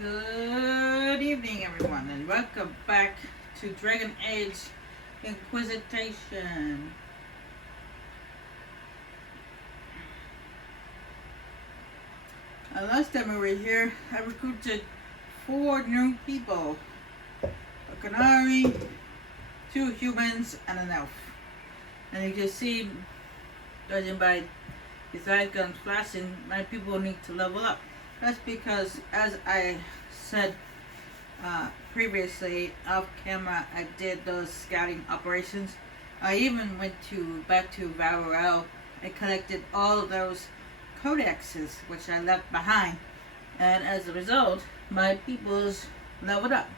Good evening, everyone, and welcome back to Dragon Age Inquisition. Last time we were here, I recruited 4 new people: a Canary, 2 humans, and an elf. And you can see, judging by his icons flashing, my people need to level up. That's because, as I said previously off camera, I did those scouting operations. I even went back to Valorel and collected all those codexes which I left behind, and as a result, my peoples leveled up.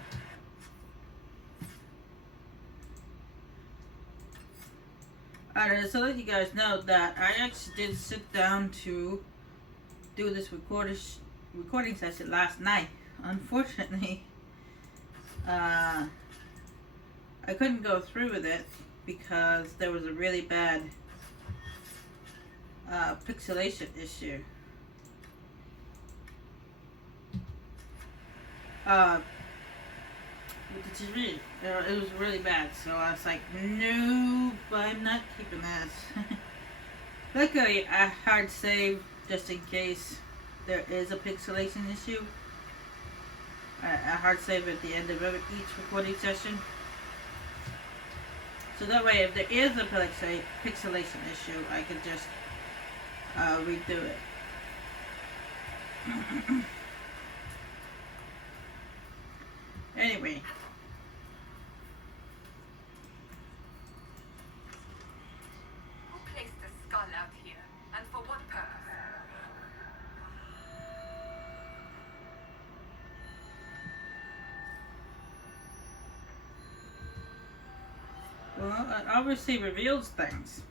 Alright, so let you guys know that I actually did sit down to do this recording session last night. Unfortunately, I couldn't go through with it because there was a really bad pixelation issue. With the TV, it was really bad. So I was like, nope, I'm not keeping this. Luckily, I hard save just in case there is a pixelation issue. I hard save at the end of each recording session. So that way, if there is a pixelation issue, I could just redo it. Anyway. Who placed the skull out here, and for what purpose? Well, it obviously reveals things.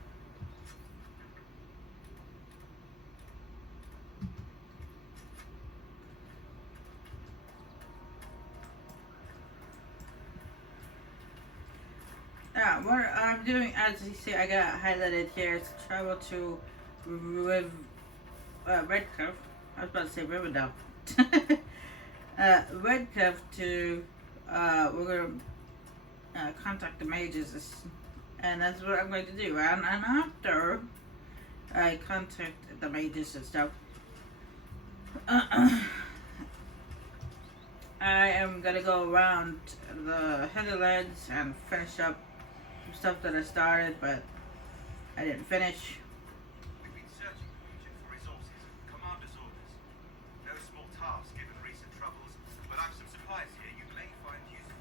What I'm doing, as you see, I got highlighted here, is travel to Redcliffe. I was about to say Rivendell. Redcliffe to, we're going to contact the mages, and that's what I'm going to do. And after I contact the mages and stuff, I am going to go around the Heatherlands and finish up some stuff that I started, but I didn't finish. We've been searching the region for resources. Commander's orders. No small task given recent troubles, but I've some supplies here you may find useful.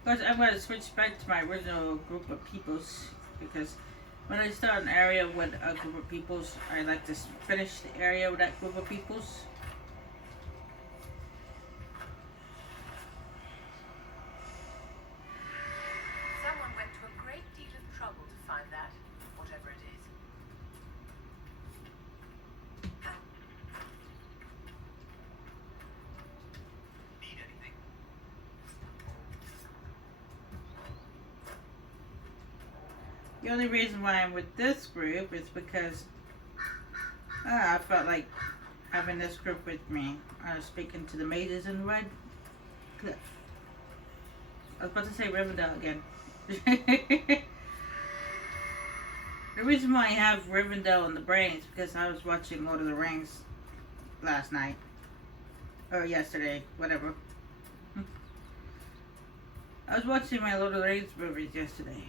Of course, I'm going to switch back to my original group of peoples, because when I start an area with a group of peoples, I like to finish the area with that group of peoples. Someone went to a great deal of trouble to find that, whatever it is. Need anything? The only reason why I'm with this group is because I felt like having this group with me. I was speaking to the mages in Redcliffe. I was about to say Rivendell again. The reason why I have Rivendell in the brain is because I was watching Lord of the Rings last night. Or yesterday, whatever. I was watching my Lord of the Rings movies yesterday.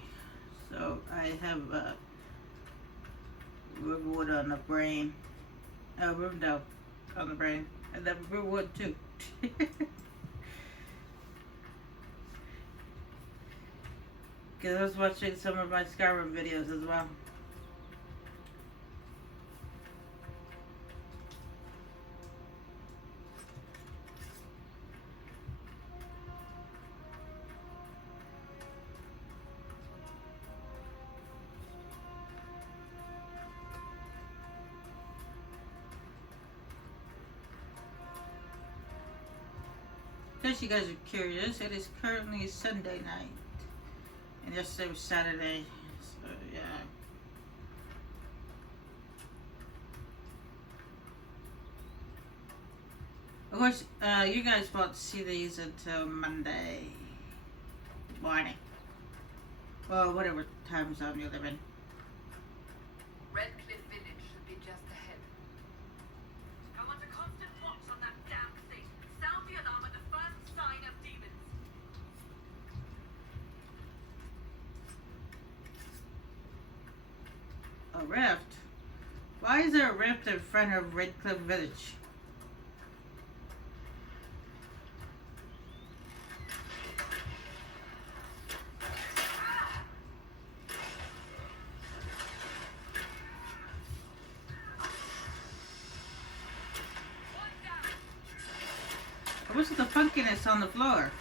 So I have Riverwood on the brain. Rivendell on the brain. And then Riverwood too. Because I was watching some of my Skyrim videos as well. In case you guys are curious, it is currently Sunday night. And yesterday was Saturday. Yeah. Of course, you guys won't see these until Monday morning. Well, whatever time zone you live in. Redcliffe Village should be just ahead. I want a constant watch on that damn thing. Sound the alarm at the first sign of demons. A rift? Why is there a rift in front of Redcliffe Village? What's with the funkiness on the floor?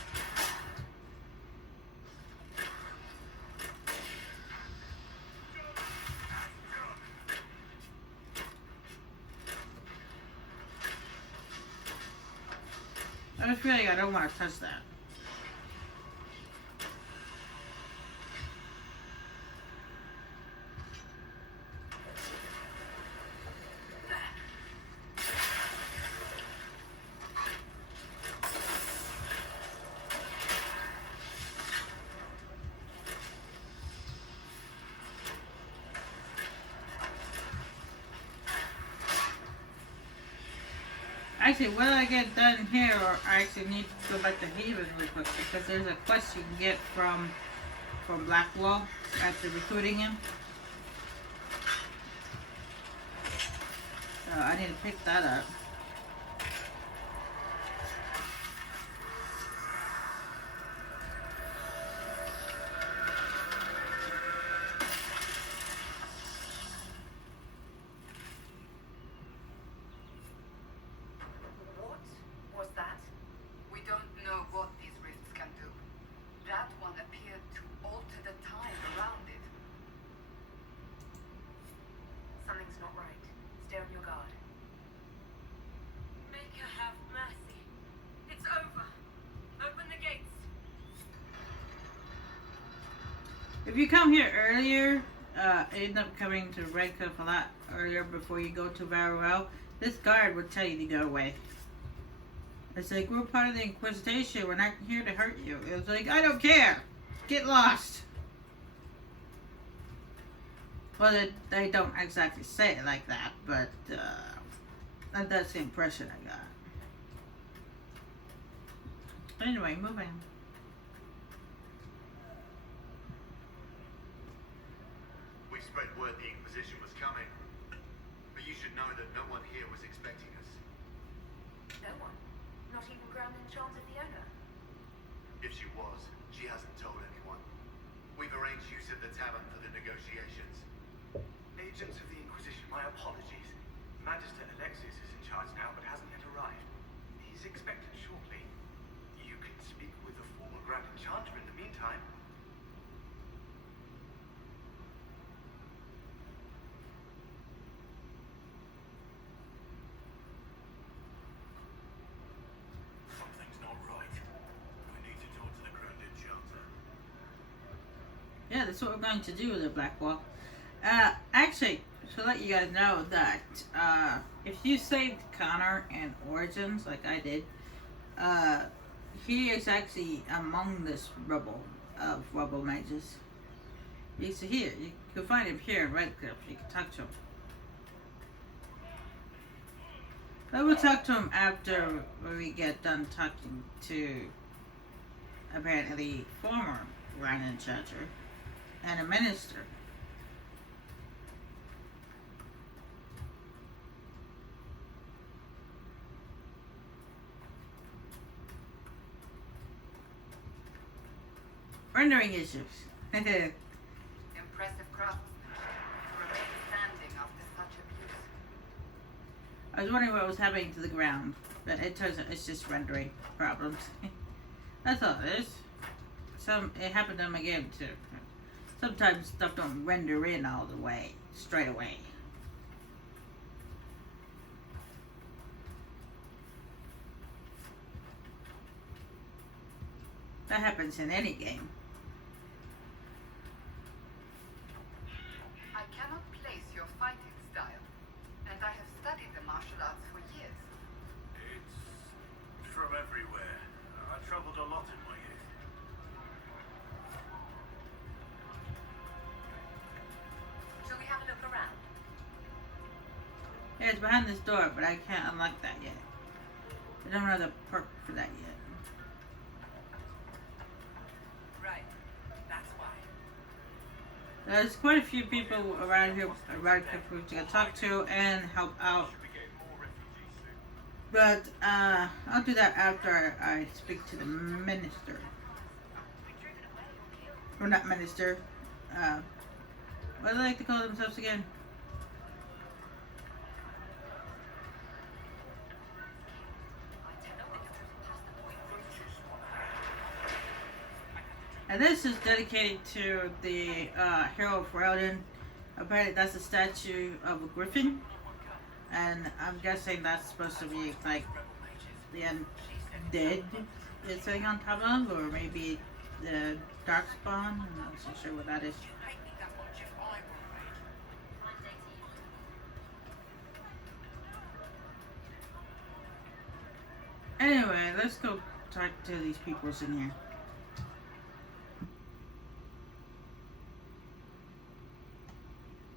I just feel like I don't want to touch that. Actually, whether I get done here or I actually need to go back to Haven real quick because there's a quest you can get from Blackwall after recruiting him. So I need to pick that up. What was that? We don't know what these rifts can do. That one appeared to alter the time around it. Something's not right. Stay on your guard. Make her have mercy. It's over. Open the gates. If you come here earlier, end up coming to Redcliffe a lot earlier before you go to Varrow, this guard would tell you to go away. It's like, we're part of the Inquisition, we're not here to hurt you. It's like, I don't care! Get lost! Well, they don't exactly say it like that, but that's the impression I got. Anyway, moving. We spread word the Inquisition was coming. But you should know that no one here was expecting us. No one. Not even Grand and Charles of the owner. If she was, she hasn't told anyone. We've arranged use of the tavern for the negotiations. Agents of the Inquisition, my apologies. Magister Alexius is in charge now, but hasn't yet arrived. He's expected shortly. You can speak with the former Grand Enchanter in the meantime. Something's not right. We need to talk to the Grand Enchanter. Yeah, that's what we're going to do with the Blackwall. Actually, to let you guys know that if you saved Connor in Origins, like I did, he is actually among this rubble of rubble mages. He's here. You can find him here in Redcliffe. You can talk to him. I will talk to him after we get done talking to apparently former Grand Enchanter and a minister. Rendering issues. Impressive craftsmanship to remain standing after such abuse. I was wondering what was happening to the ground, but it turns out it's just rendering problems. That's all it is. It happened to my game too. Sometimes stuff don't render in all the way, straight away. That happens in any game. cannot place your fighting style, and I have studied the martial arts for years. It's from everywhere. I traveled a lot in my youth. Shall we have a look around? Yeah, it's behind this door, but I can't unlock that yet. I don't know the perk for that yet. Right. That's why. There's quite a few people around here, around Redcliffe, to talk to and help out. Should be getting more refugees soon. But I'll do that after I speak to the minister. Or not minister. What do they like to call themselves again? And this is dedicated to the hero of Railden. Apparently that's a statue of a griffin. And I'm guessing that's supposed to be like the undead is sitting on top of, or maybe the darkspawn. I'm not so sure what that is. Anyway, let's go talk to these peoples in here.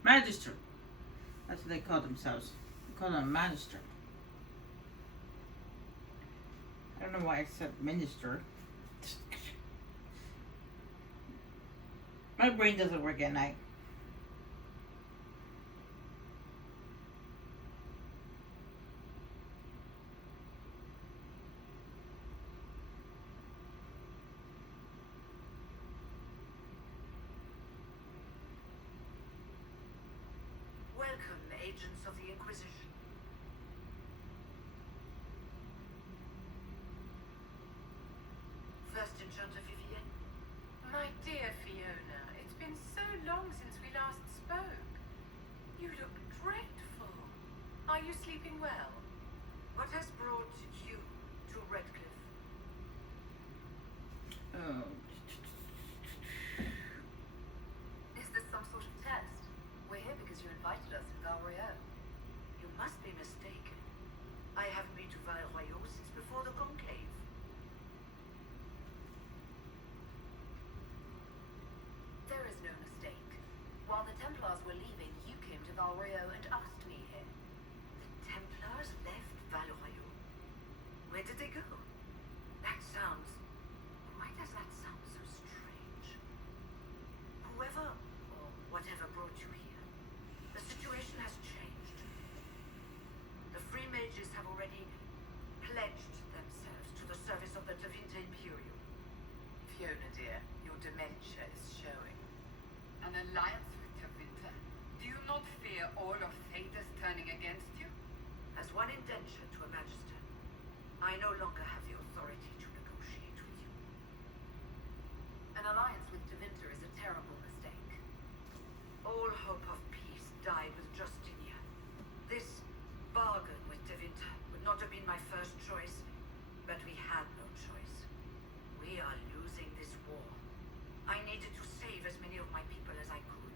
Magistrate. That's what they call themselves. They call them magistrate. I don't know why I said minister. My brain doesn't work at night. Welcome, agents of the Inquisition. First Enchanter Vivienne? My dear Fiona, it's been so long since we last spoke. You look dreadful. Are you sleeping well? What has brought you to Redcliffe? Oh. Is this some sort of test? We're here because you invited us to Valroyaux. You must be mistaken. I haven't been to Valroyaux since before the conclave. There is no mistake. While the Templars were leaving, you came to Valroyaux and asked me here. The Templars left Valroyaux? Where did they go? That sounds... Why does that sound so strange? Whoever or whatever brought you here, the situation has changed. The Free Mages have already pledged themselves to the service of the Tevinter Imperium. Fiona, dear, your dementia is showing. An alliance with Tevinter? Do you not fear all of Thedas turning against you? As one indenture to a Magister, I no longer have the authority to negotiate with you. An alliance with Tevinter is a terrible mistake. All hope of peace died with Justinia. This bargain with Tevinter would not have been my first choice, but we had no choice. We are losing this war. I needed to save as many of my people as I could.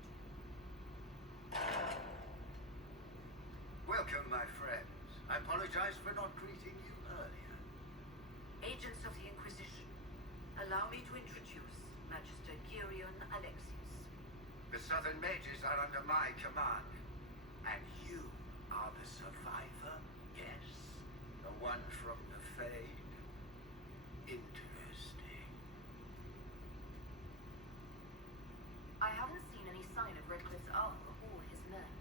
Welcome, my friends. I apologize for not greeting you earlier. Agents of the Inquisition, allow me to introduce Magister Girion Alexius. The Southern Mages are under my command. And you are the survivor, yes? The one from the Fade? Interesting. I haven't seen any sign of Redcliffe's Ark or his men.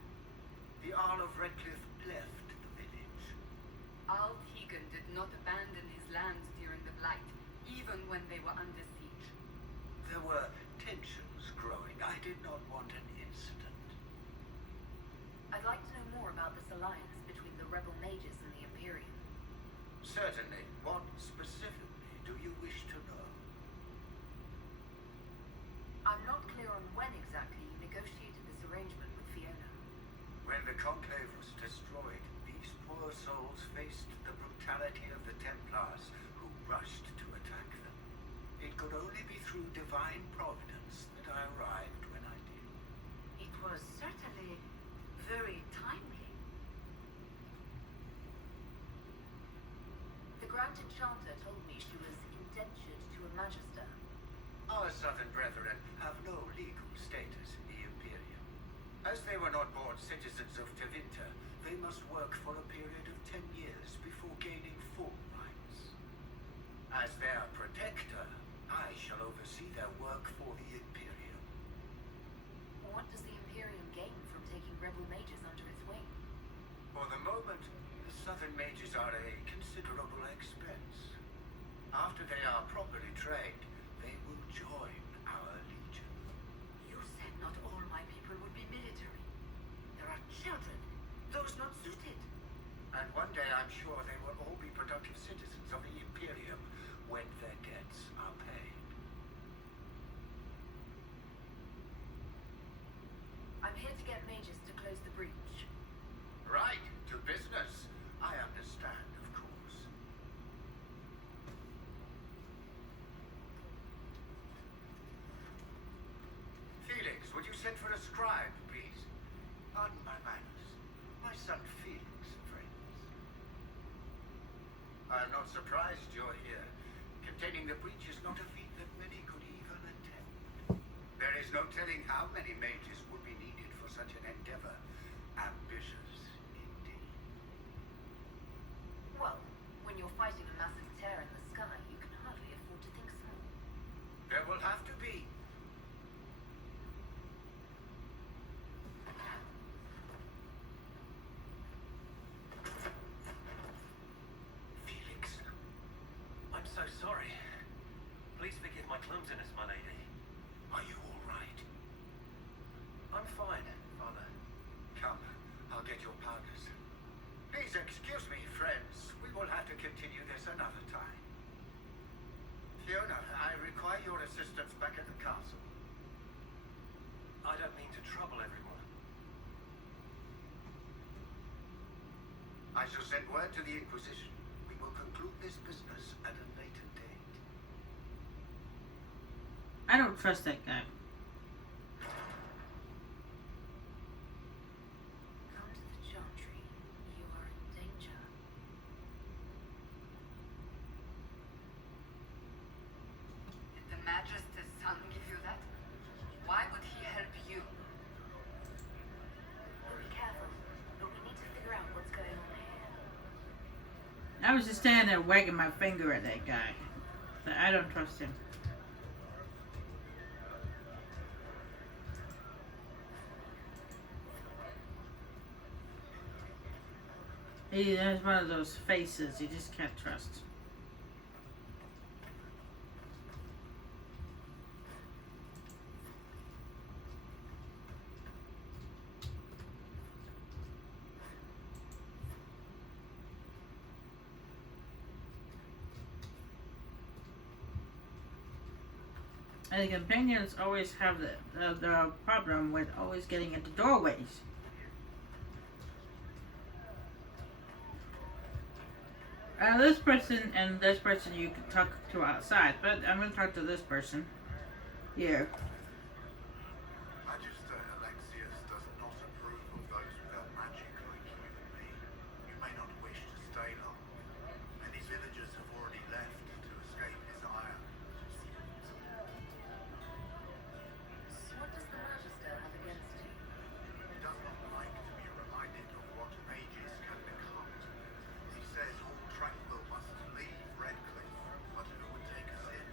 The Arl of Redcliffe left the village. Ald Hegan did not abandon his lands during the Blight, even when they were under siege. There were tensions growing. I did not want an incident. I'd like to know more about this alliance between the rebel mages and the Imperium. Certainly. What specifically do you wish to know? I'm not clear on when exactly you negotiated this arrangement with Fiona. When the Conclave was destroyed, these poor souls faced the brutality of the Templars, who rushed to attack them. It could only be through divine providence that I arrived when I did. It was certainly Grand Enchanter told me she was indentured to a Magister. Our southern brethren have no legal status in the Imperium. As they were not born citizens of Tevinter, they must work for a period of 10 years before gaining full rights. As their protector, I shall oversee their work for the Imperium. What does the Imperium gain from taking rebel mages under its wing? For the moment, the southern mages are a considerable expense. After they are properly trained, they will join our legion. You said not all my people would be military. There are children, those not suited. And one day I'm sure they will all be productive citizens of the Imperium when their debts are paid. I'm here to get mages to close the breach. Right, to business. I understand, of course. Felix, would you send for a scribe, please? Pardon my manners. My son Felix, friends. I'm not surprised you're here. Containing the breach is not a feat that many could even attempt. There is no telling how many mages would be needed for such an endeavor. Ambitious, indeed. Well, when you're fighting a massive tear in the sky, you can hardly afford to think small. There will have to be. Felix, I'm so sorry. Please forgive my clumsiness, my lady. Are you all right? I'm fine, Father. Come, I'll get your powders. Please excuse me, friends. We will have to continue this another time. Fiona, I require your assistance back at the castle. I don't mean to trouble everyone. I shall send word to the Inquisition. We will conclude this business at a later date. I don't trust that guy. Come to the Chantry. You are in danger. Did the Magister's son give you that? Why would he help you? We'll be careful, but we need to figure out what's going on here. I was just standing there wagging my finger at that guy. So I don't trust him. He has one of those faces you just can't trust. And the companions always have the problem with always getting into doorways. This person and this person you can talk to outside, but I'm going to talk to this person here. Magister Alexius does not approve of those without magic like you and me. You may not wish to stay long. Many villagers have already left to escape his ire. What does the Magister have against you? He does not like to be reminded of what mages can become. He says all tranquil must leave Redcliffe, but who would take us in?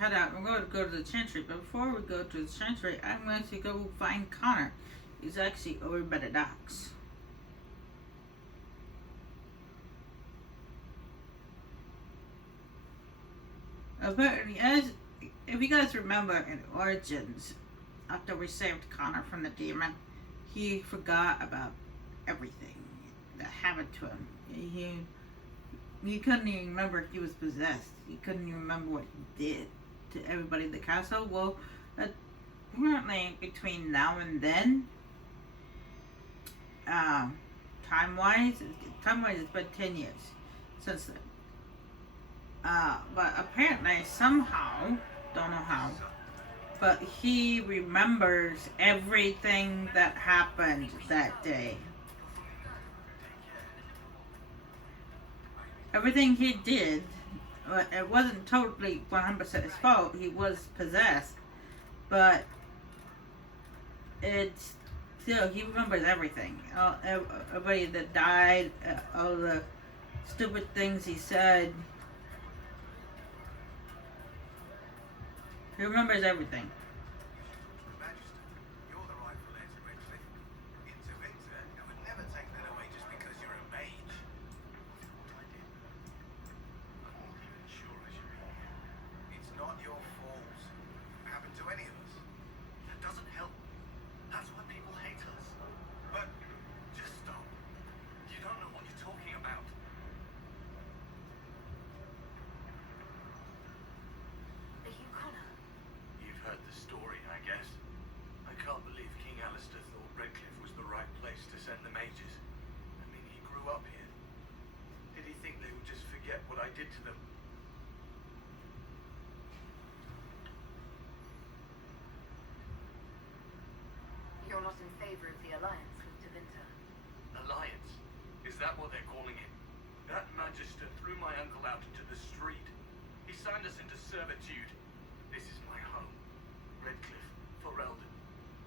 head out. We're going to go to the Chantry. But before we go to the Chantry, I'm going to go find Connor. He's actually over by the docks. Apparently, if you guys remember in Origins, after we saved Connor from the demon, he forgot about everything that happened to him. He couldn't even remember he was possessed. He couldn't even remember what he did to everybody in the castle. Well, apparently between now and then, time-wise, it's been 10 years since then. But apparently somehow, don't know how, but he remembers everything that happened that day. Everything he did, it wasn't totally 100% his fault. He was possessed, but it's still, he remembers everything. Everybody that died, all the stupid things he said. He remembers everything. Magister, you're the rightful heir to Redcliffe. Into Winter, I would never take that away just because you're a mage. What I did. I'm not even sure I should be here. It's not your fault. It happened to any of us. That doesn't help. That's why people hate us. But just stop. You don't know what you're talking about. Are you Connor? You've heard the story, I guess. I can't believe King Alistair thought Redcliffe was the right place to send the mages. I mean, he grew up here. Did he think they would just forget what I did to them? You're not in favor of the alliance with Tevinter. Alliance? Is that what they're calling it? That magister threw my uncle out into the street. He signed us into servitude. This is my home. Redcliffe, Ferelden.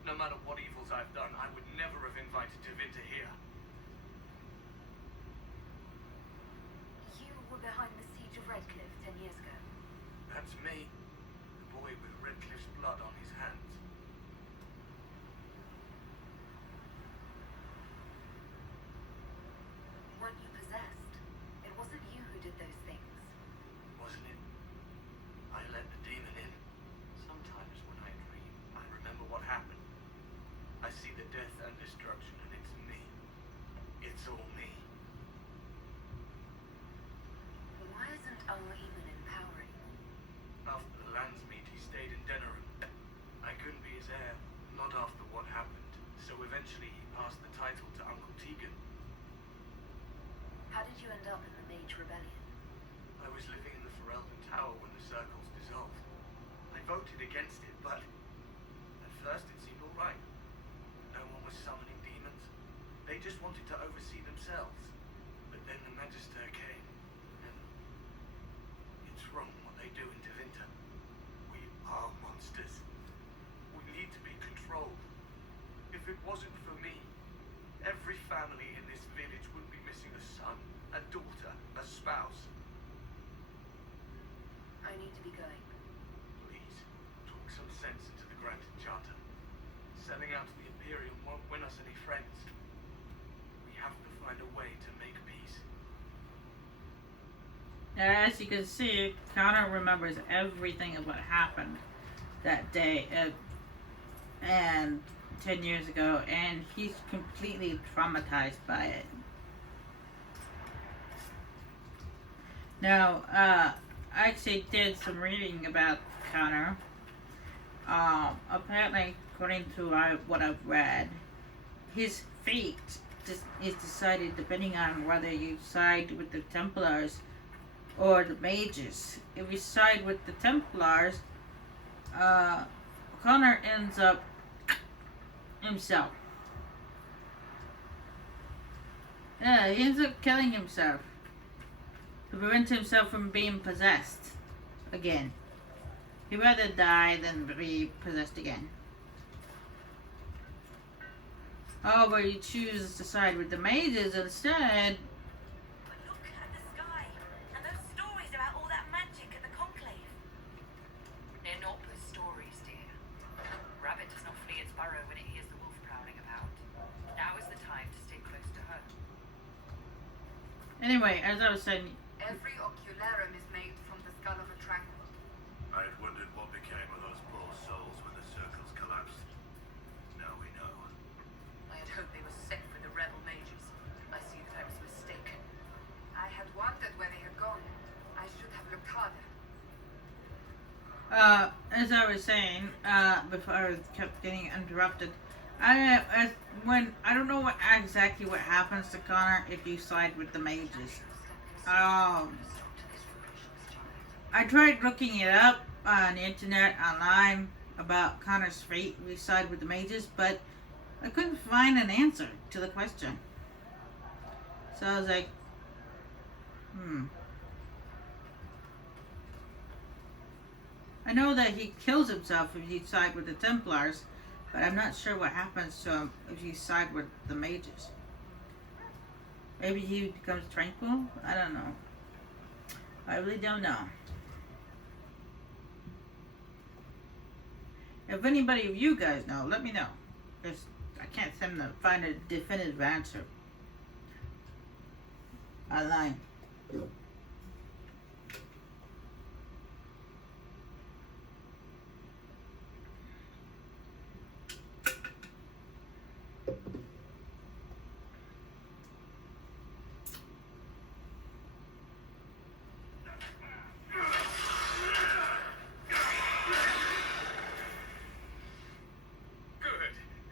No matter what evils I've done, I would never have invited Tevinter here. You were behind the siege of Redcliffe 10 years ago. That's me. The boy with Redcliffe's blood on his hands. Weren't you possessed? It wasn't you who did those things. Wasn't it? I let the demon in. Sometimes when I dream, I remember what happened. I see the death and destruction, and it's me. It's all me. Why isn't Eamon in power anymore? After the Landsmeet, he stayed in Denerim. I couldn't be his heir, not after what happened. So eventually he passed the title to Uncle Tegan. How did you end up in the Mage Rebellion? I was living in the Ferelden Tower when the circles dissolved. I voted against it, but at first it seemed all right. No one was summoning demons. They just wanted to oversee themselves. But then the Magister came, and it's wrong what they do in Tevinter. We are monsters. We need to be controlled. If it wasn't for me, every family in this village would be missing a son, a daughter, a spouse. I need to be going. Please, talk some sense into the granted charter. Selling out to the Imperium won't win us any friends. We have to find a way to make peace. Now, as you can see, Connor remembers everything of what happened that day and 10 years ago, and he's completely traumatized by it. Now, I actually did some reading about Connor. Apparently, according to what I've read, his fate is decided depending on whether you side with the Templars or the Mages. If you side with the Templars, Connor ends up himself. Yeah, he ends up killing himself to prevent himself from being possessed again. He'd rather die than be possessed again. However, he chooses to side with the mages instead. But look at the sky and those stories about all that magic at the Conclave. Anyway, as I was saying, Every ocularum is made from the skull of a tranquil. I had wondered what became of those poor souls when the circles collapsed. Now we know. I had hoped they were sent for the rebel mages. I see that I was mistaken. I had wondered where they had gone. I should have looked harder. as I was saying, before I kept getting interrupted, I don't know exactly what happens to Connor if you side with the mages. I tried looking it up on the internet, online, about Connor's fate if you side with the mages, but I couldn't find an answer to the question. So I was like, I know that he kills himself if you side with the Templars, but I'm not sure what happens to him if you side with the mages. Maybe he becomes tranquil? I don't know. I really don't know. If anybody of you guys know, let me know. Because I can't seem to find a definitive answer online. Good.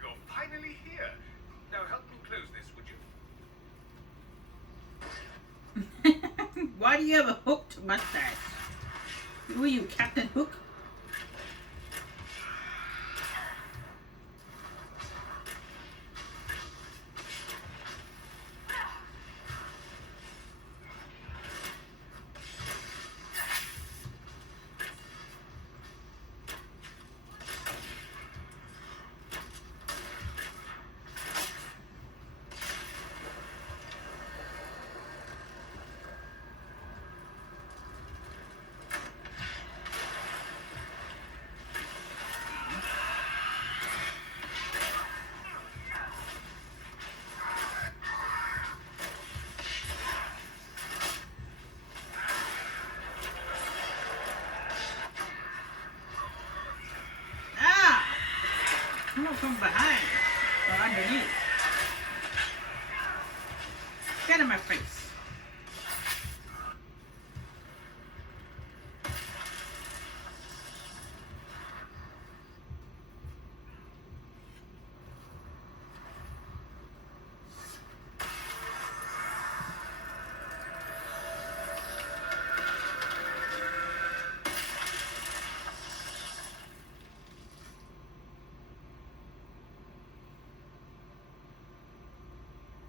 You're finally here. Now help me close this, would you? Why do you have a hooked mustache? Who are you, Captain Hook? Come on from behind or underneath. Get in my face.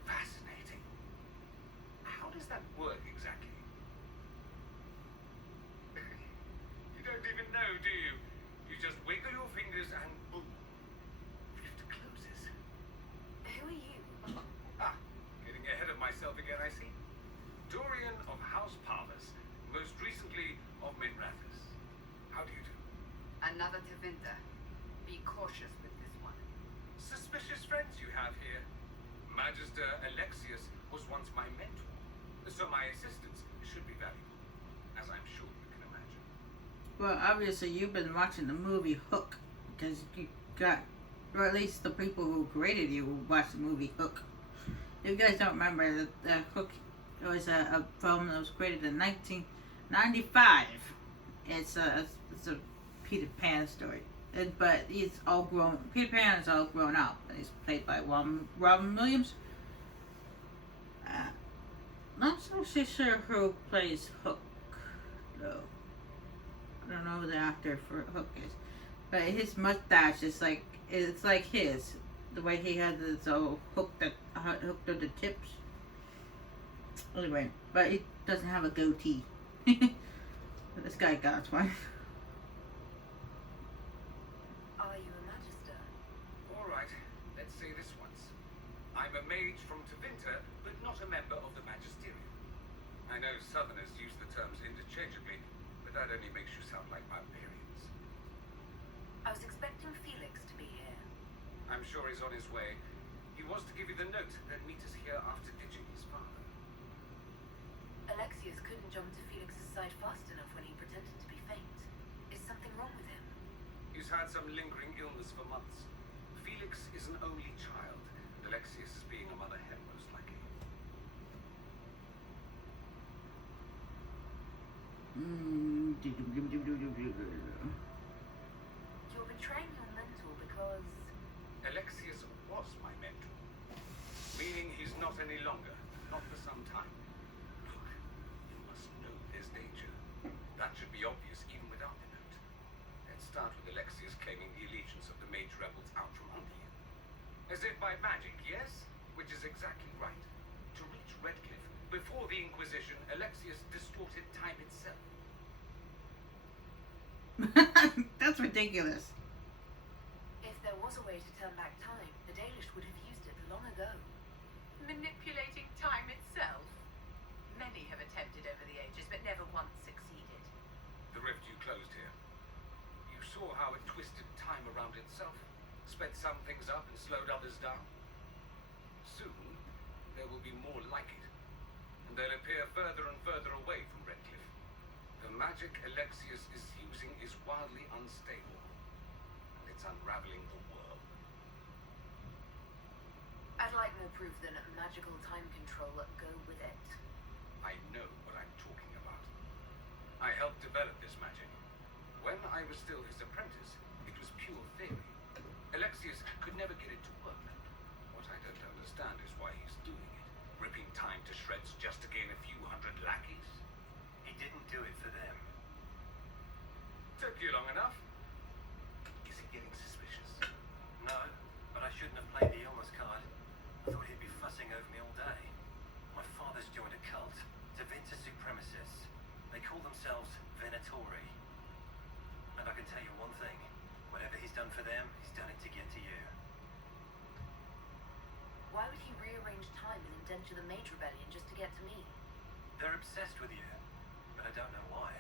Fascinating. How does that work exactly? You don't even know, do you? You just wiggle your fingers and boom. Rift closes. Who are you? Ah, getting ahead of myself again, I see. Dorian of House Parvus, most recently of Minrathus. How do you do? Another Tevinter. Be cautious with this one. Suspicious friends you have here. Magister Alexius was once my mentor, so my assistance should be valuable, as I'm sure you can imagine. Well, obviously you've been watching the movie Hook, because you got, or at least the people who created you watched the movie Hook. If you guys don't remember, the Hook was a film that was created in 1995. It's a Peter Pan story. But he's all grown. Peter Pan is all grown up, and he's played by Robin Williams. Not so sure who plays Hook, though. I don't know who the actor for Hook is, but his mustache is like it's like his. The way he had this old hooked to the tips. Anyway, but he doesn't have a goatee. This guy got one. Are you a magister? All right, let's say this once. I'm a mage from Tevinter, but not a member of the Magisterium. I know Southerners use the terms interchangeably, but that only makes you sound like barbarians. I was expecting Felix to be here. I'm sure he's on his way. He was to give you the note that meet us here after ditching his father. Alexius couldn't jump to Felix's side fast enough when he pretended to be faint. Is something wrong with him? He's had some lingering illness for months. Felix is an only child, and Alexius is being a mother hen, most likely. You're betraying your mentor because... Alexius was my mentor. Meaning he's not any longer. Not for some time. Look, you must know there's danger. That should be obvious even without the note. Let's start with Alexius claiming the allegiance of the mage rebels out from under you. As if by magic, yes? Which is exactly right. To reach Redcliffe, before the Inquisition, Alexius distorted time itself. That's ridiculous. If there was a way to turn back time, the Dalish would have used it long ago. Manipulating time itself? Many have attempted over the ages, but never once succeeded. The rift you closed here. You saw how it twisted time around itself, sped some things up and slowed others down. Soon, there will be more like it, and they'll appear further and further away from Redcliffe. The magic Alexius is using is wildly unstable, and it's unraveling the world. I'd like more proof than magical time control. Go with it. I know what I'm talking about. I helped develop this magic. When I was still his apprentice, it was pure theory. Alexius could never get it to work. What I don't understand is why he's doing it. Ripping time to shreds just to gain a few hundred lackeys. He didn't do it for them. Took you long enough. Is he getting suspicious? No, but I shouldn't have played the illness card. I thought he'd be fussing over me all day. My father's joined a cult, Tevinter supremacists. They call themselves Venatori. And I can tell you one thing. Whatever he's done for them, he's done it to get to you. Why would he rearrange time and indenture the Mage Rebellion just to get to me? They're obsessed with you, but I don't know why.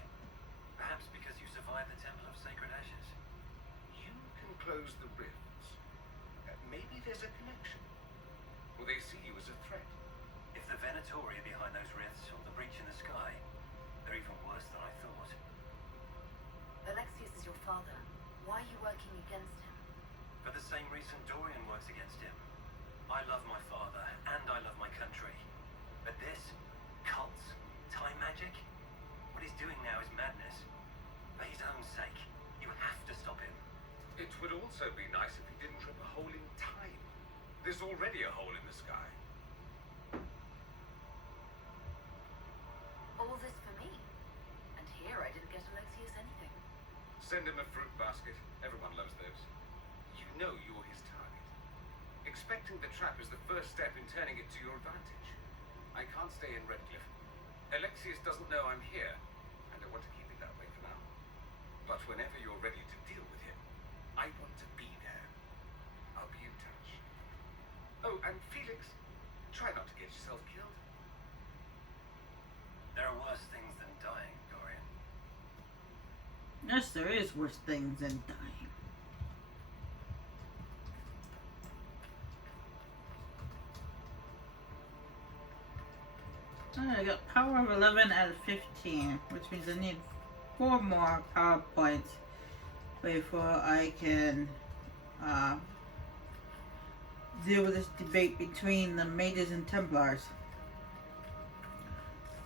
Perhaps because you survived the Temple of Sacred Ashes. You can close the rifts. Maybe there's a connection. Will they see you as a threat? If the Venatori are behind those rifts or the breach in the sky, they're even worse than I thought. Alexius is your father. Why are you working against him? For the same reason Dorian works against him. I love my father, and I love my country. But this, cults, time magic, what he's doing now is madness. For his own sake, you have to stop him. It would also be nice if he didn't rip a hole in time. There's already a hole in the sky. All this for me. And here I didn't get Alexius anything. Send him a fruit basket. Everyone loves those. You know you're his target. Expecting the trap is the first step in turning it to your advantage. I can't stay in Redcliffe. Alexius doesn't know I'm here, and I want to keep it that way for now. But whenever you're ready to deal with him, I want to be there. I'll be in touch. Oh, and Felix, try not to get yourself killed. There are worse things than dying, Dorian. Yes, there is worse things than dying. I got power of 11 out of 15, which means I need 4 more power points before I can deal with this debate between the mages and Templars.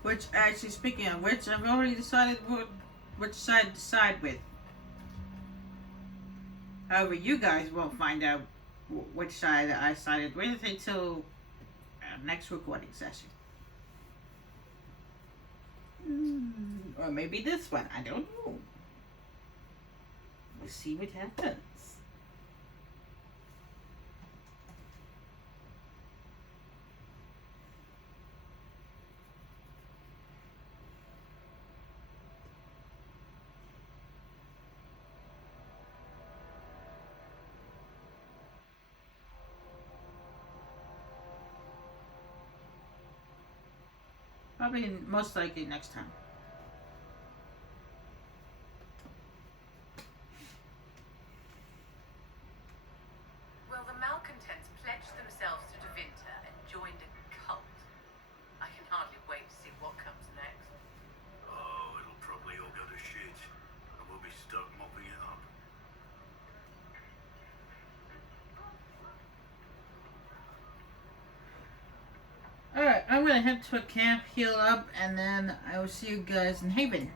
Which, actually, speaking of which, I've already decided which side to side with. However, you guys won't find out which side I sided with until next recording session. Or maybe this one, I don't know. We'll see what happens. Probably most likely next time. Well, the malcontents pledged themselves to Tevinter and joined a cult. I can hardly wait to see what comes next. gonna head to a camp, heal up, and then I will see you guys in Haven.